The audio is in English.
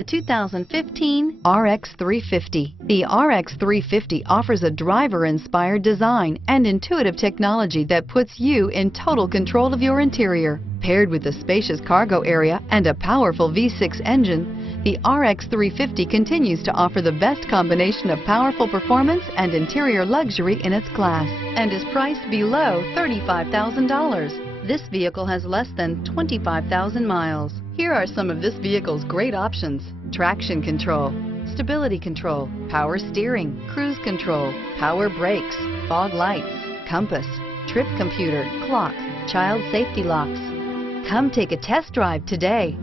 The 2015 RX 350. The RX 350 offers a driver-inspired design and intuitive technology that puts you in total control of your interior. Paired with a spacious cargo area and a powerful V6 engine, the RX 350 continues to offer the best combination of powerful performance and interior luxury in its class and is priced below $35,000. This vehicle has less than 25,000 miles. Here are some of this vehicle's great options: traction control, stability control, power steering, cruise control, power brakes, fog lights, compass, trip computer, clock, child safety locks. Come take a test drive today.